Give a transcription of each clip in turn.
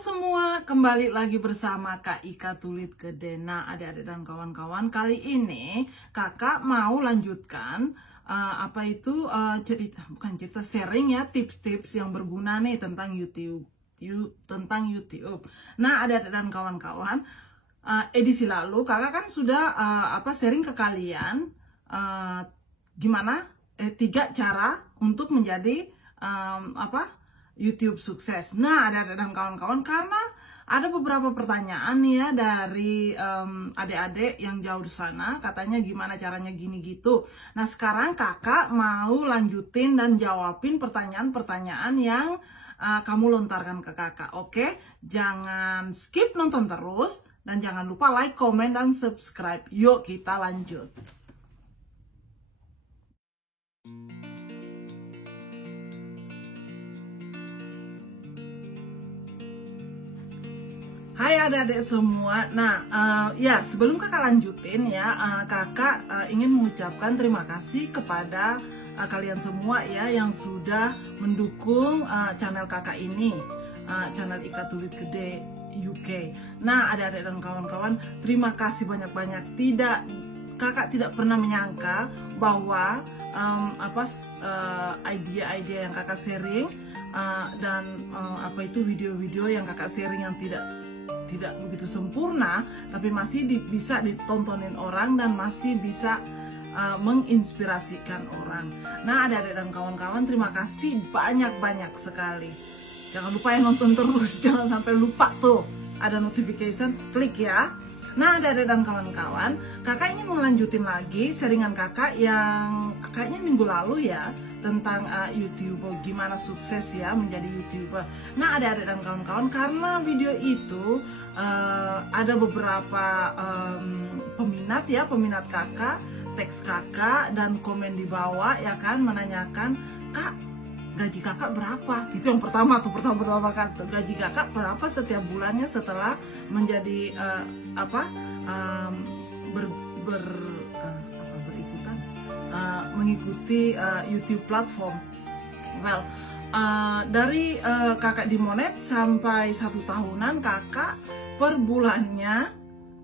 semua, kembali lagi bersama Kak Ika Tulit Gede. Nah, adik-adik dan kawan-kawan, kali ini kakak mau lanjutkan sharing ya, tips-tips yang berguna nih tentang YouTube. Nah, adik-adik dan kawan-kawan, edisi lalu kakak kan sudah sharing ke kalian gimana 3 cara untuk menjadi YouTube sukses. Nah, adik-adik dan kawan-kawan, karena ada beberapa pertanyaan nih ya dari adik-adik yang jauh di sana, katanya gimana caranya gini gitu. Nah, sekarang kakak mau lanjutin dan jawabin pertanyaan-pertanyaan yang kamu lontarkan ke kakak. Oke? Jangan skip nonton terus dan jangan lupa like, komen, dan subscribe. Yuk kita lanjut. Hai adik-adik semua. Nah, ya sebelum kakak lanjutin ya, kakak ingin mengucapkan terima kasih kepada kalian semua ya yang sudah mendukung channel kakak ini, channel Ika Tulit Gede UK. Nah, adik-adik dan kawan-kawan, terima kasih banyak-banyak. Kakak tidak pernah menyangka bahwa ide-ide yang kakak sharing dan video-video yang kakak sharing yang tidak begitu sempurna, tapi masih bisa ditontonin orang dan masih bisa menginspirasikan orang. Nah, adik-adik dan kawan-kawan, terima kasih banyak-banyak sekali. Jangan lupa ya nonton terus, jangan sampai lupa tuh ada notification, klik ya. Nah, adik-adik dan kawan-kawan, kakak ingin melanjutin lagi sharingan kakak yang kayaknya minggu lalu ya, tentang YouTuber, gimana sukses ya menjadi YouTuber. Nah, adik-adik dan kawan-kawan, karena video itu ada beberapa peminat kakak, teks kakak dan komen di bawah ya kan, menanyakan, "Kak, gaji kakak berapa?" Itu yang pertama kan, gaji kakak berapa setiap bulannya setelah menjadi mengikuti YouTube platform. Well, dari kakak di Monet sampai 1 tahunan, kakak per bulannya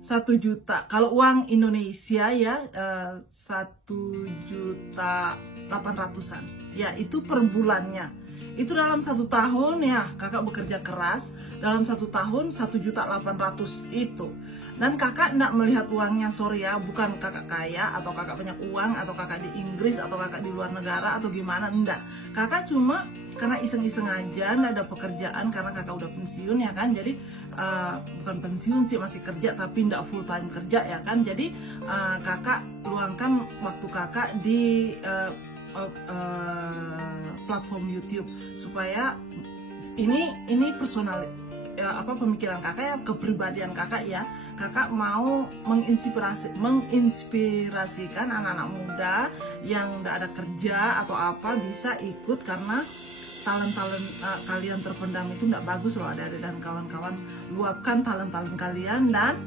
1 juta. Kalau uang Indonesia ya 1.800.000-an. Ya, itu per bulannya. Itu dalam 1 tahun ya, kakak bekerja keras. Dalam 1 tahun 1.800.000 itu. Dan kakak enggak melihat uangnya, sorry ya, bukan kakak kaya atau kakak banyak uang atau kakak di Inggris atau kakak di luar negara atau gimana, enggak. Kakak cuma karena iseng-iseng aja, enggak ada pekerjaan karena kakak udah pensiun ya kan. Jadi bukan pensiun sih, masih kerja tapi enggak full time kerja ya kan. Jadi kakak luangkan waktu kakak di platform YouTube supaya ini personal pemikiran kakak ya, kepribadian kakak ya. Kakak mau menginspirasikan anak-anak muda yang tidak ada kerja atau apa bisa ikut, karena talent kalian terpendam itu tidak bagus loh adik-adik dan kawan-kawan. Luapkan talent kalian dan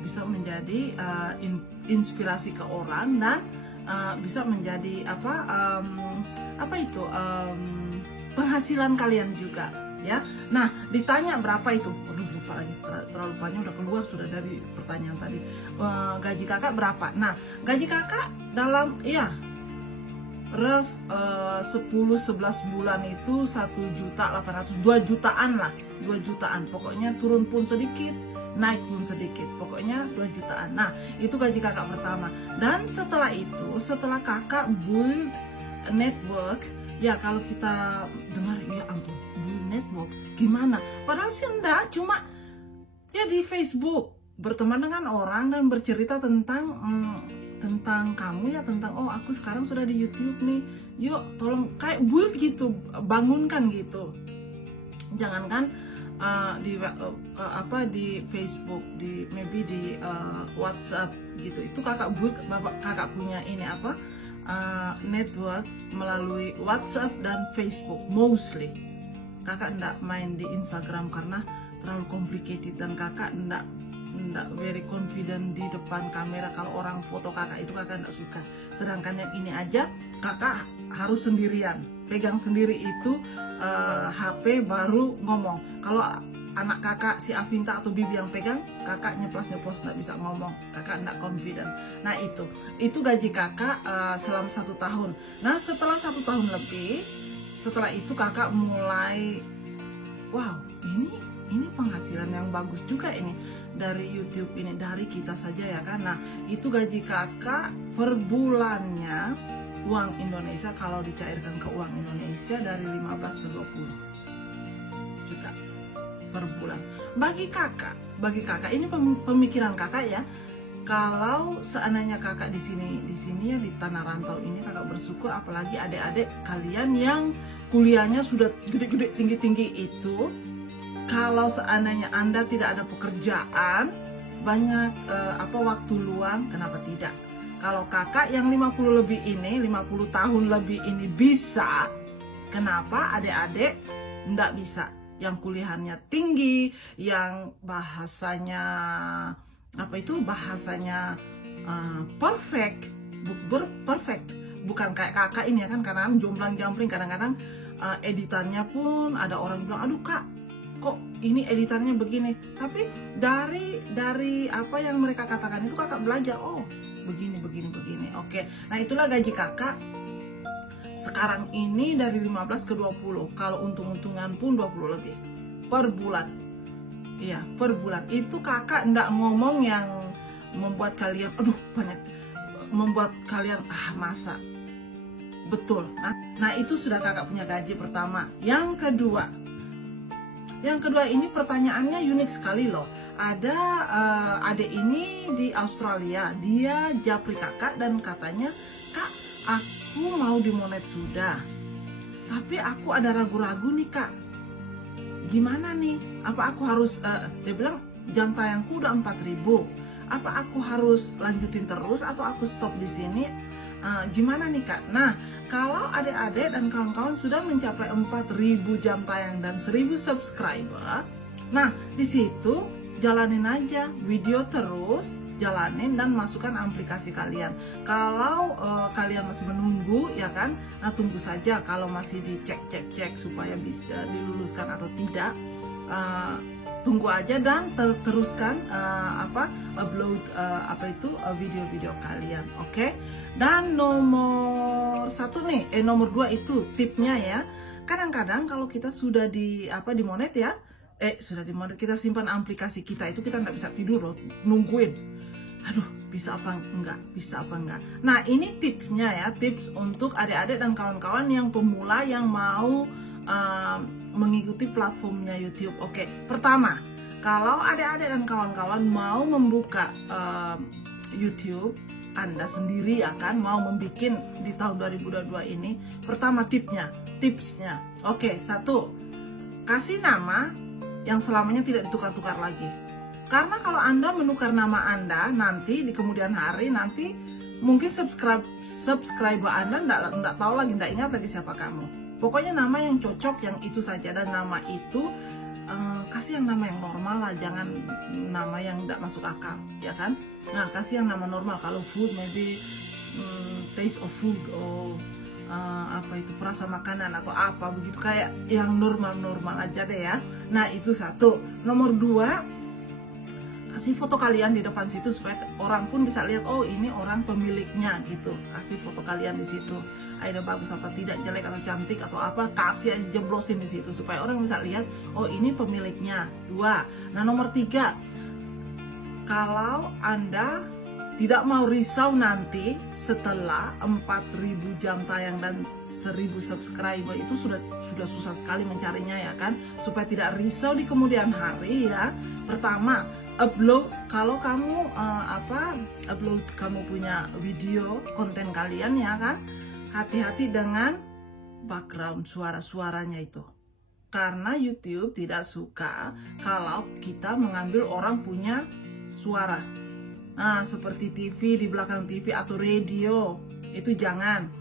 bisa menjadi inspirasi ke orang dan bisa menjadi penghasilan kalian juga ya. Nah, ditanya berapa itu, waduh lupa lagi, terlalu banyak udah keluar sudah dari pertanyaan tadi. Gaji kakak berapa? Nah, gaji kakak dalam 10-11 bulan itu 1.800.000, 2 jutaan lah, 2 jutaan. Pokoknya turun pun sedikit, naik pun sedikit, pokoknya 2 jutaan. Nah, itu gaji kakak pertama. Dan setelah itu, setelah kakak build a network, ya kalau kita dengar, ya ampun, build network gimana? Padahal sih enggak, cuma ya di Facebook berteman dengan orang dan bercerita tentang kamu ya, tentang oh aku sekarang sudah di YouTube nih, yuk tolong kayak build gitu, bangunkan gitu. Jangankan di Facebook, maybe di WhatsApp gitu. Itu kakak build, kakak punya ini network melalui WhatsApp dan Facebook mostly. Kakak enggak main di Instagram karena terlalu complicated dan kakak enggak very confident di depan kamera. Kalau orang foto kakak itu kakak enggak suka. Sedangkan yang ini aja kakak harus sendirian, pegang sendiri itu HP baru ngomong. Kalau anak kakak si Avinta atau Bibi yang pegang, kakak nyeplos-nyeplos nggak bisa ngomong, kakak nggak confident. Nah itu gaji kakak selama 1 tahun. Nah setelah 1 tahun lebih, setelah itu kakak mulai, wow ini penghasilan yang bagus juga ini dari YouTube ini, dari kita saja ya kan. Nah itu gaji kakak per bulannya uang Indonesia, kalau dicairkan ke uang Indonesia dari 15 ke 20 juta per bulan. Bagi kakak ini pemikiran kakak ya. Kalau seandainya kakak di sini ya di tanah rantau ini, kakak bersyukur, apalagi adik-adik kalian yang kuliahnya sudah gede-gede tinggi-tinggi itu. Kalau seandainya Anda tidak ada pekerjaan, banyak waktu luang, kenapa tidak? Kalau kakak yang 50 lebih ini, 50 tahun lebih ini bisa, kenapa adik-adik enggak bisa? Yang kuliahnya tinggi, yang bahasanya perfect, bukan kayak kakak ini ya kan, karena jomplang-jampling, kadang-kadang editannya pun ada orang bilang, aduh kak, kok ini editannya begini, tapi dari apa yang mereka katakan itu kakak belajar, oh begini. Oke, nah itulah gaji kakak sekarang ini dari 15 ke 20. Kalau untung-untungan pun 20 lebih per bulan. Iya, per bulan. Itu kakak ndak ngomong yang membuat kalian aduh banyak, membuat kalian masa. Betul. Nah itu sudah kakak punya gaji pertama. Yang kedua ini pertanyaannya unik sekali loh. Ada adik ini di Australia, dia japri kakak dan katanya, kak, aku mau dimonet sudah, tapi aku ada ragu-ragu nih kak, gimana nih? Apa aku harus, dia bilang jam tayangku udah 4.000, apa aku harus lanjutin terus atau aku stop di sini? Gimana nih kak? Nah kalau adik-adik dan kawan-kawan sudah mencapai 4.000 jam tayang dan 1.000 subscriber, nah di situ jalanin aja video terus, jalanin dan masukkan aplikasi kalian. Kalau kalian masih menunggu ya kan, nah tunggu saja. Kalau masih dicek supaya bisa diluluskan atau tidak, tunggu aja dan teruskan upload video-video kalian. Oke? Dan nomor 2 itu tipnya ya. Kadang-kadang kalau kita sudah dimonet ya, sudah dimonet, kita simpan aplikasi kita itu, kita nggak bisa tidur loh, nungguin. Aduh, bisa apa enggak. Nah, ini tipsnya ya, tips untuk adik-adik dan kawan-kawan yang pemula yang mau mengikuti platformnya YouTube. Oke, pertama, kalau adik-adik dan kawan-kawan mau membuka YouTube Anda sendiri ya kan, mau membuat di tahun 2022 ini, pertama tipsnya. Oke, 1, kasih nama yang selamanya tidak ditukar-tukar lagi. Karena kalau Anda menukar nama Anda, nanti di kemudian hari, nanti mungkin subscriber Anda nggak tahu lagi, nggak ingat lagi siapa kamu. Pokoknya nama yang cocok, yang itu saja. Dan nama itu kasih yang nama yang normal lah, jangan nama yang nggak masuk akal, ya kan? Nah, kasih yang nama normal. Kalau food, maybe taste of food, or perasa makanan atau apa begitu, kayak yang normal aja deh ya. Nah itu 1. Nomor 2, kasih foto kalian di depan situ supaya orang pun bisa lihat, oh ini orang pemiliknya gitu. Kasih foto kalian di situ, ada bagus apa tidak, jelek atau cantik atau apa, kasih aja, jeblosin di situ supaya orang bisa lihat, oh ini pemiliknya. 2. Nah nomor 3, kalau Anda tidak mau risau nanti setelah 4.000 jam tayang dan 1.000 subscriber, itu sudah susah sekali mencarinya ya kan. Supaya tidak risau di kemudian hari ya, pertama upload, kalau kamu upload kamu punya video konten kalian ya kan, hati-hati dengan background suara-suaranya itu, karena YouTube tidak suka kalau kita mengambil orang punya suara. Nah, seperti TV, di belakang TV atau radio itu jangan.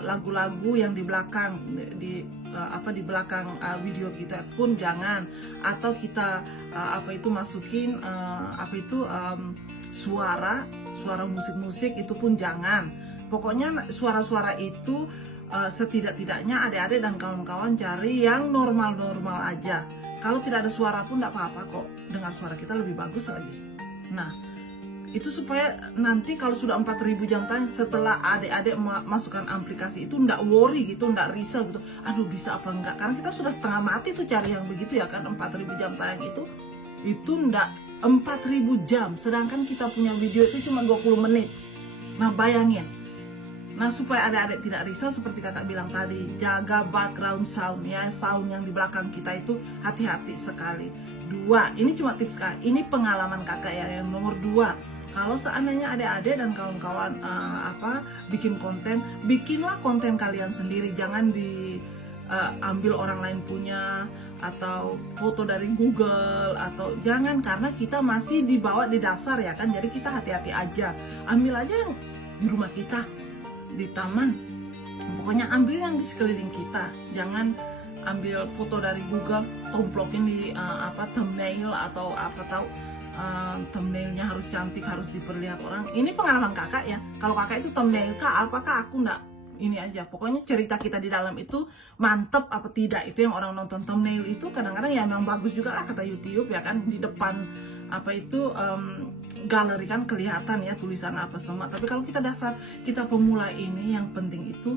Lagu-lagu yang di belakang di belakang video kita pun jangan. Atau kita masukin suara musik-musik itu pun jangan. Pokoknya suara-suara itu setidak-tidaknya adik-adik dan kawan-kawan cari yang normal-normal aja. Kalau tidak ada suara pun tidak apa-apa kok, dengar suara kita lebih bagus lagi. Nah, itu supaya nanti kalau sudah 4.000 jam tayang, setelah adik-adik masukkan aplikasi itu ndak worry gitu, ndak risau gitu, aduh bisa apa enggak, karena kita sudah setengah mati tuh cari yang begitu ya kan. 4.000 jam tayang itu ndak 4.000 jam, sedangkan kita punya video itu cuma 20 menit. Nah bayangin. Nah supaya adik-adik tidak risau, seperti kakak bilang tadi, jaga background sound ya, sound yang di belakang kita itu hati-hati sekali. 2, ini cuma tips kak, ini pengalaman kakak ya. Yang nomor 2, kalau seandainya adik-adik dan kawan-kawan bikin konten, bikinlah konten kalian sendiri, jangan diambil orang lain punya atau foto dari Google, atau jangan, karena kita masih dibawa di dasar ya kan. Jadi kita hati-hati aja, ambil aja yang di rumah kita, di taman, pokoknya ambil yang di sekeliling kita. Jangan ambil foto dari Google, tomplokin di thumbnail atau apa tahu. Thumbnailnya harus cantik, harus diperlihat orang. Ini pengalaman kakak ya. Kalau kakak itu thumbnail kak, apakah aku enggak ini aja. Pokoknya cerita kita di dalam itu mantep apa tidak, itu yang orang nonton. Thumbnail itu kadang-kadang ya memang bagus juga lah kata YouTube ya kan. Di depan galeri kan kelihatan ya tulisan apa semua. Tapi kalau kita dasar, kita pemula ini, yang penting itu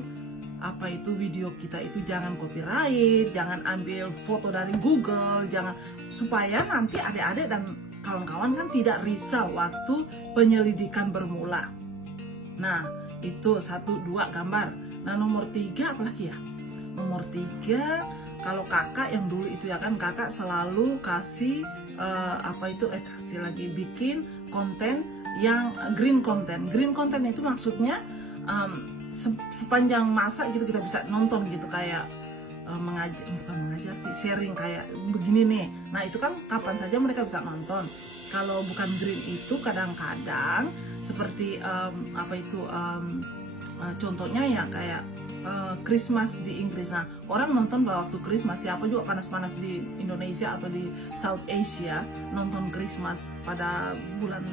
video kita itu jangan copyright, jangan ambil foto dari Google, jangan, supaya nanti adik-adik dan kawan-kawan kan tidak risau waktu penyelidikan bermula. Nah itu 1, 2 gambar. Nah nomor 3 apalagi ya? Nomor 3, kalau kakak yang dulu itu ya kan, kakak selalu kasih kasih lagi bikin konten yang green content. Green content itu maksudnya sepanjang masa gitu kita bisa nonton gitu, kayak bukan mengajar sih, sharing kayak begini nih. Nah itu kan kapan saja mereka bisa nonton. Kalau bukan green itu kadang-kadang seperti contohnya ya kayak Christmas di Inggris. Nah orang nonton waktu Christmas, siapa juga panas-panas di Indonesia atau di South Asia nonton Christmas pada bulan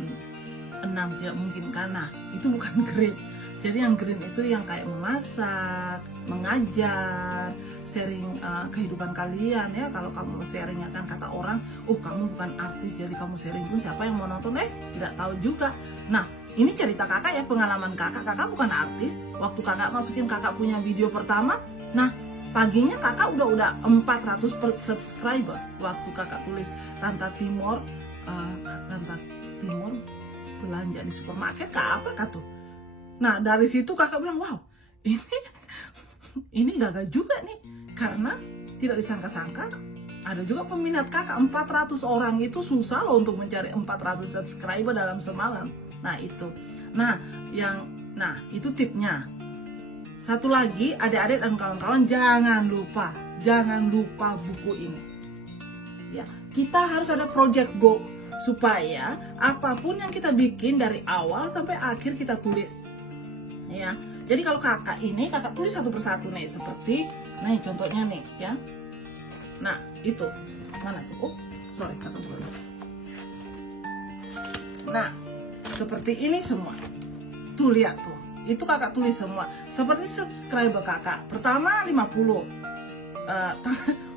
6, tidak mungkin kan. Nah itu bukan green. Jadi yang green itu yang kayak memasak, mengajar, sharing kehidupan kalian ya. Kalau kamu sharing ya kan, kata orang, kamu bukan artis jadi kamu sharing pun siapa yang mau nonton? Tidak tahu juga. Nah ini cerita kakak ya, pengalaman kakak. Kakak bukan artis. Waktu kakak masukin kakak punya video pertama, nah paginya kakak udah 400 subscriber. Waktu kakak tulis Tante Timor belanja di supermarket, kak apa kak tuh? Nah dari situ kakak bilang, wow ini gagal juga nih, karena tidak disangka-sangka ada juga peminat kakak. 400 orang itu susah loh untuk mencari 400 subscriber dalam semalam. Nah itu, itu tipnya. Satu lagi, adik-adik dan kawan-kawan, jangan lupa buku ini ya. Kita harus ada project book, supaya apapun yang kita bikin dari awal sampai akhir kita tulis ya. Jadi kalau kakak tulis satu persatu nih, seperti nih contohnya nih ya. Nah itu mana tuh? Kakak buka dulu. Nah seperti ini semua tuh, lihat tuh, itu kakak tulis semua. Seperti subscriber kakak pertama 50,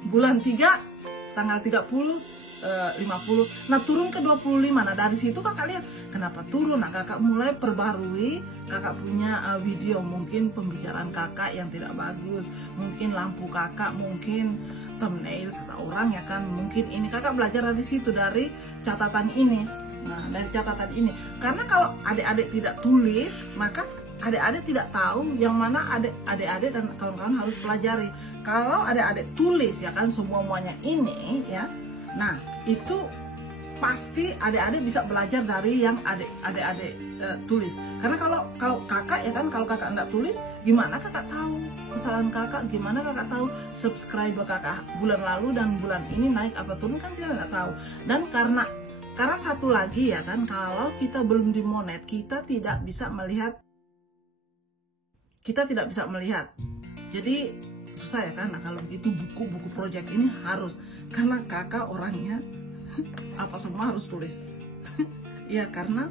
bulan 3 tanggal 30 50, nah turun ke 25. Nah dari situ kakak lihat kenapa turun. Nah kakak mulai perbarui, kakak punya video, mungkin pembicaraan kakak yang tidak bagus, mungkin lampu kakak, mungkin thumbnail kata orang ya kan, mungkin ini kakak belajar dari situ, dari catatan ini. Nah dari catatan ini, karena kalau adik-adik tidak tulis, maka adik-adik tidak tahu yang mana adik-adik dan kawan-kawan harus pelajari. Kalau adik-adik tulis ya kan semuanya ini ya, nah itu pasti adik-adik bisa belajar dari yang adik-adik tulis. Karena kalau kakak ya kan, kalau kakak enggak tulis, gimana kakak tahu kesalahan kakak, gimana kakak tahu subscriber kakak bulan lalu dan bulan ini naik apa turun, kan kita nggak tahu. Dan karena satu lagi ya kan, kalau kita belum dimonet, kita tidak bisa melihat. Jadi susah ya kan. Nah kalau begitu buku project ini harus, karena kakak orangnya apa semua harus tulis. Ya karena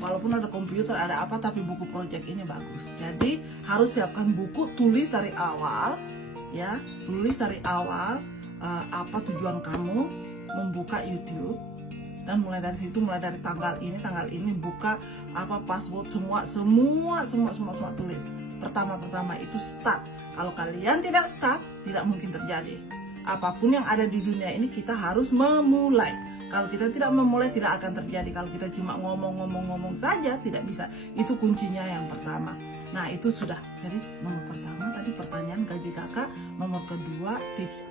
walaupun ada komputer ada apa, tapi buku project ini bagus. Jadi harus siapkan buku, tulis dari awal ya, tulis dari awal apa tujuan kamu membuka YouTube, dan mulai dari situ, mulai dari tanggal ini buka apa password, semua tulis. Pertama itu start. Kalau kalian tidak start, tidak mungkin terjadi. Apapun yang ada di dunia ini kita harus memulai. Kalau kita tidak memulai, tidak akan terjadi. Kalau kita cuma ngomong saja, tidak bisa. Itu kuncinya yang pertama. Nah, itu sudah. Jadi nomor pertama tadi pertanyaan gaji kakak, nomor kedua tips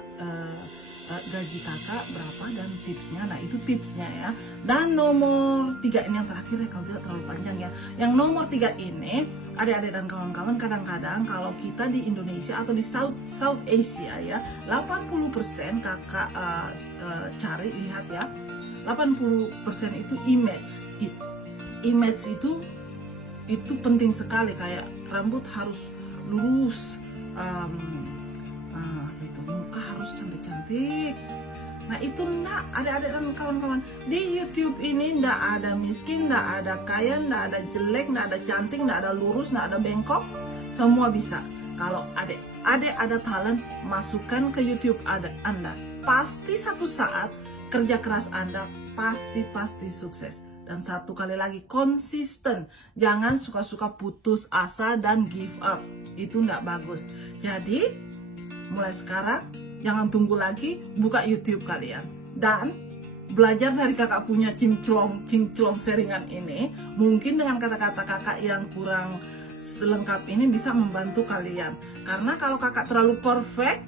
gaji kakak berapa dan tipsnya. Nah, itu tipsnya ya. Dan nomor 3 ini yang terakhir ya, kalau tidak terlalu panjang ya. Yang nomor 3 ini, adik-adik dan kawan-kawan, kadang-kadang kalau kita di Indonesia atau di South Asia ya, 80% kakak cari, lihat ya, 80% itu image. Image itu penting sekali, kayak rambut harus lurus, muka harus cantik-cantik. Nah, itu enggak, adik-adik dan kawan-kawan, di YouTube ini enggak ada miskin, enggak ada kaya, enggak ada jelek, enggak ada cantik, enggak ada lurus, enggak ada bengkok, semua bisa. Kalau adik ada talent, masukkan ke YouTube Anda. Pasti satu saat kerja keras Anda pasti sukses. Dan satu kali lagi, konsisten. Jangan suka-suka putus asa dan give up. Itu nggak bagus. Jadi, mulai sekarang, jangan tunggu lagi, buka YouTube kalian. Dan belajar dari kakak punya cinclong seringan ini. Mungkin dengan kata-kata kakak yang kurang selengkap ini bisa membantu kalian. Karena kalau kakak terlalu perfect,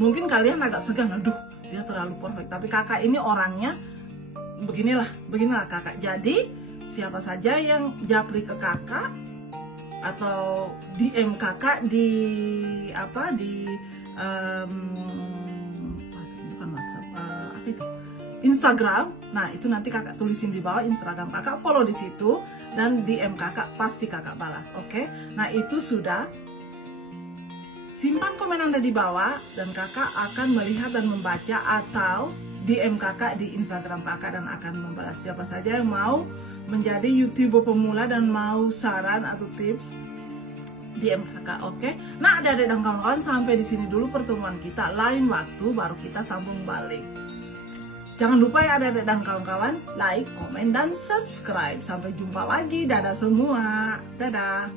mungkin kalian agak segan. Aduh, dia terlalu perfect. Tapi kakak ini orangnya beginilah kakak. Jadi siapa saja yang japri ke kakak atau DM kakak di bukan WhatsApp, apa itu, Instagram. Nah, itu nanti kakak tulisin di bawah Instagram kakak, follow di situ, dan DM kakak, pasti kakak balas. Oke? Nah, itu sudah. Simpan komen Anda di bawah dan kakak akan melihat dan membaca, atau DM kakak di Instagram kakak dan akan membalas. Siapa saja yang mau menjadi YouTuber pemula dan mau saran atau tips, DM kakak. Oke? Nah, adik-adik dan kawan-kawan, sampai di sini dulu pertemuan kita. Lain waktu baru kita sambung balik. Jangan lupa ya adik-adik dan kawan-kawan, like, komen, dan subscribe. Sampai jumpa lagi. Dadah semua. Dadah.